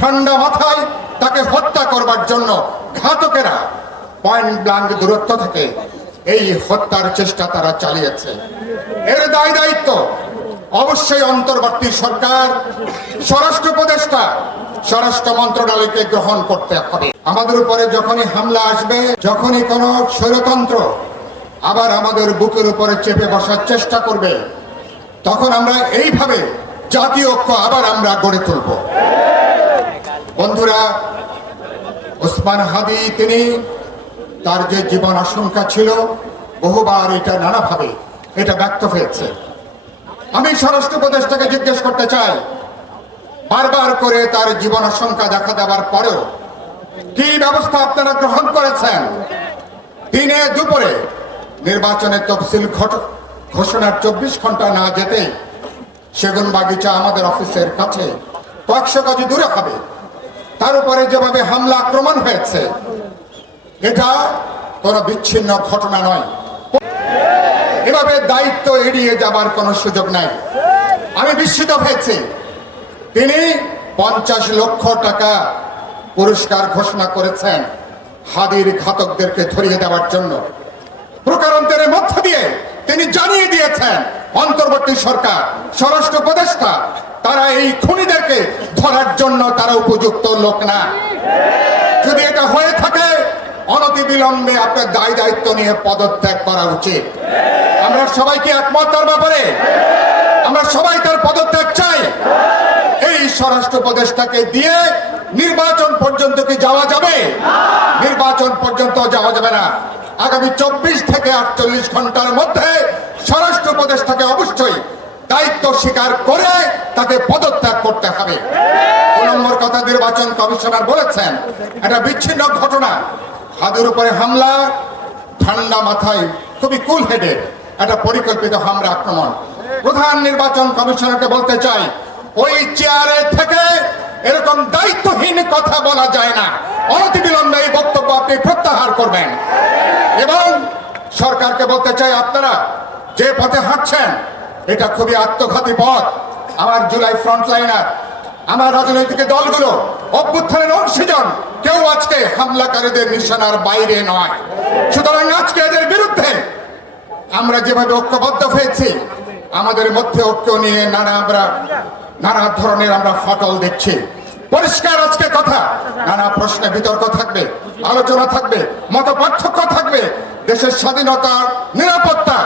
ঠান্ডা মাথায় তাকে হত্যা করবার জন্য ঘাতকেরা পয়েন্ট ব্লাঙ্ক দূরত্ব থেকে এই হত্যার চেষ্টা তারা চালিয়েছে। এর দায় দায়িত্ব অবশ্যই অন্তর্বর্তী সরকার, স্বরাষ্ট্র উপদেষ্টা, স্বরাষ্ট্র মন্ত্রণালয়কে গ্রহণ করতে হবে। আমাদের উপরে যখনই হামলা আসবে, যখনই কোনো স্বৈরতন্ত্র আবার আমাদের বুকের উপরে চেপে বসার চেষ্টা করবে, তখন আমরা এইভাবে জাতীয় ঐক্য আবার আমরা গড়ে তুলব। বন্ধুরা, ওসমান হাদি, তিনি তার যে জীবন আশঙ্কা ছিল, বহুবার এটা নানাভাবে এটা ব্যক্ত হয়েছে। আমি স্বরাষ্ট্র উপদেষ্টাকে জিজ্ঞেস করতে চাই, বারবার করে তার জীবন আশঙ্কা দেখা দেওয়ার পরেও কি ব্যবস্থা আপনারা গ্রহণ করেছেন? দিনে দুপুরে নির্বাচনের তফসিল ঘোষণার চব্বিশ ঘণ্টা না যেতে সেগুন বাগিচা আমাদের অফিসের কাছে কয়েকশো গজ দূরে হবে। তার উপরে যেভাবে হামলা আক্রমণ হয়েছে, এটা কোনো বিচ্ছিন্ন ঘটনা নয়। এভাবে দায়িত্ব এড়িয়ে যাবার কোনো সুযোগ নাই। আমি বিস্মিত হয়েছি। তিনি পঞ্চাশ লক্ষ টাকা পুরস্কার ঘোষণা করেছেন হাদির ঘাতকদেরকে ধরিয়ে দেওয়ার জন্য। প্রকারান্তরের মধ্য দিয়ে তিনি জানিয়ে দিয়েছেন অন্তর্বর্তী সরকার, স্বরাষ্ট্র উপদেষ্টা, তারা এই খুনিদেরকে ধরার জন্য তারা উপযুক্ত লোক না। যদি এটা হয়ে থাকে, অনতিবিলম্বে আপনার দায় দায়িত্ব নিয়ে পদত্যাগ করা উচিত। আমরা সবাই কি একমত তার ব্যাপারে? আমরা সবাই তার পদত্যাগ চাই। এই স্বরাষ্ট্র উপদেষ্টাকে দিয়ে নির্বাচন পর্যন্ত কি যাওয়া যাবে? নির্বাচন পর্যন্ত যাওয়া যাবে না। আগামী চব্বিশ থেকে আটচল্লিশ ঘণ্টার মধ্যে স্বরাষ্ট্র উপদেষ্টাকে অবশ্যই। দায়িত্ব স্বীকার করে তাকে পদত্যাগ করতে হবে। নম্বর কথা নির্বাচন কমিশনার বলেছেন এটা বিচ্ছিন্ন ঘটনা। হাদের উপরে হামলা, ঠান্ডা মাথায় খুবই কুল হেডেড একটা পরিকল্পিত হামলা আক্রমণ। প্রধান নির্বাচন কমিশনারকে বলতে চাই, ওই চেয়ারে থেকে এরকম দায়িত্বহীন কথা বলা যায় না। অনতিবিলম্বে এই বক্তব্য আপনি প্রত্যাহার করবেন। এবং সরকারকে বলতে চাই, আপনারা যে পথে হাঁটছেন, এটা খুবই আত্মঘাতী পথ। আমার জুলাই ফ্রন্টলাইনার, আমার রাজনৈতিক দলগুলো, অভ্যুত্থানের অংশীজন, কেউ আজকে হামলাকারীদের নিশানার বাইরে নয়। সুতরাং আজকে এদের বিরুদ্ধে আমরা যেভাবে ঐক্যবদ্ধ হয়েছি, আমাদের মধ্যে ঐক্য নিয়ে নানা আমরা, নানা ধরনের আমরা ফাটল দেখছি। পরিষ্কার আজকে কথা, নানা প্রশ্নে বিতর্ক থাকবে, আলোচনা থাকবে মত পার্থক্য থাকবে, দেশের স্বাধীনতা, নিরাপত্তা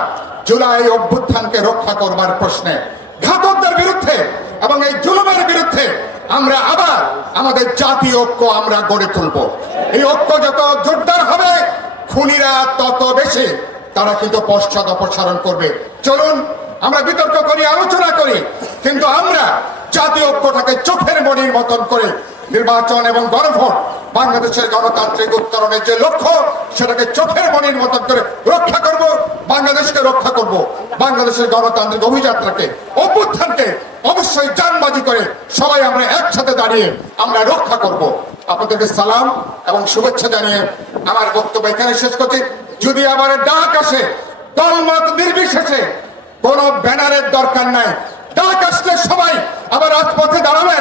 জুলাই অভ্যুত্থানকে রক্ষা করবার প্রশ্নে ঘাতকদের বিরুদ্ধে এবং এই জুলুমের বিরুদ্ধে আমরা আবার আমাদের জাতি ঐক্য আমরা গড়ে তুলব। এই ঐক্য যত জোরদার হবে, খুনিরা তত বেশি তারা কিন্তু পশ্চাদ অপসারণ করবে। চলুন, আমরা বিতর্ক করি, আলোচনা করি। জাতীয় চোখের মনির মতন করে নির্বাচন এবং গণভোট বাংলাদেশের গণতান্ত্রিক উত্তরণের যে লক্ষ্য, সেটাকে চোখের মনির মতন করে রক্ষা করব, বাংলাদেশকে রক্ষা করব। বাংলাদেশের গণতান্ত্রিক অভিযাত্রাকে, অভ্যুত্থানকে অবশ্যই জানবাজি করে সবাই আমরা একসাথে দাঁড়িয়ে আমরা রক্ষা করব। আপনাদেরকে সালাম এবং শুভেচ্ছা জানিয়ে আমার বক্তব্য এখানে শেষ করছি। যদি আমার ডাক আসে, দলমত নির্বিশেষে কোন ব্যানারের দরকার নাই। ডাক আসলে সবাই আবার রাজপথে দাঁড়াবেন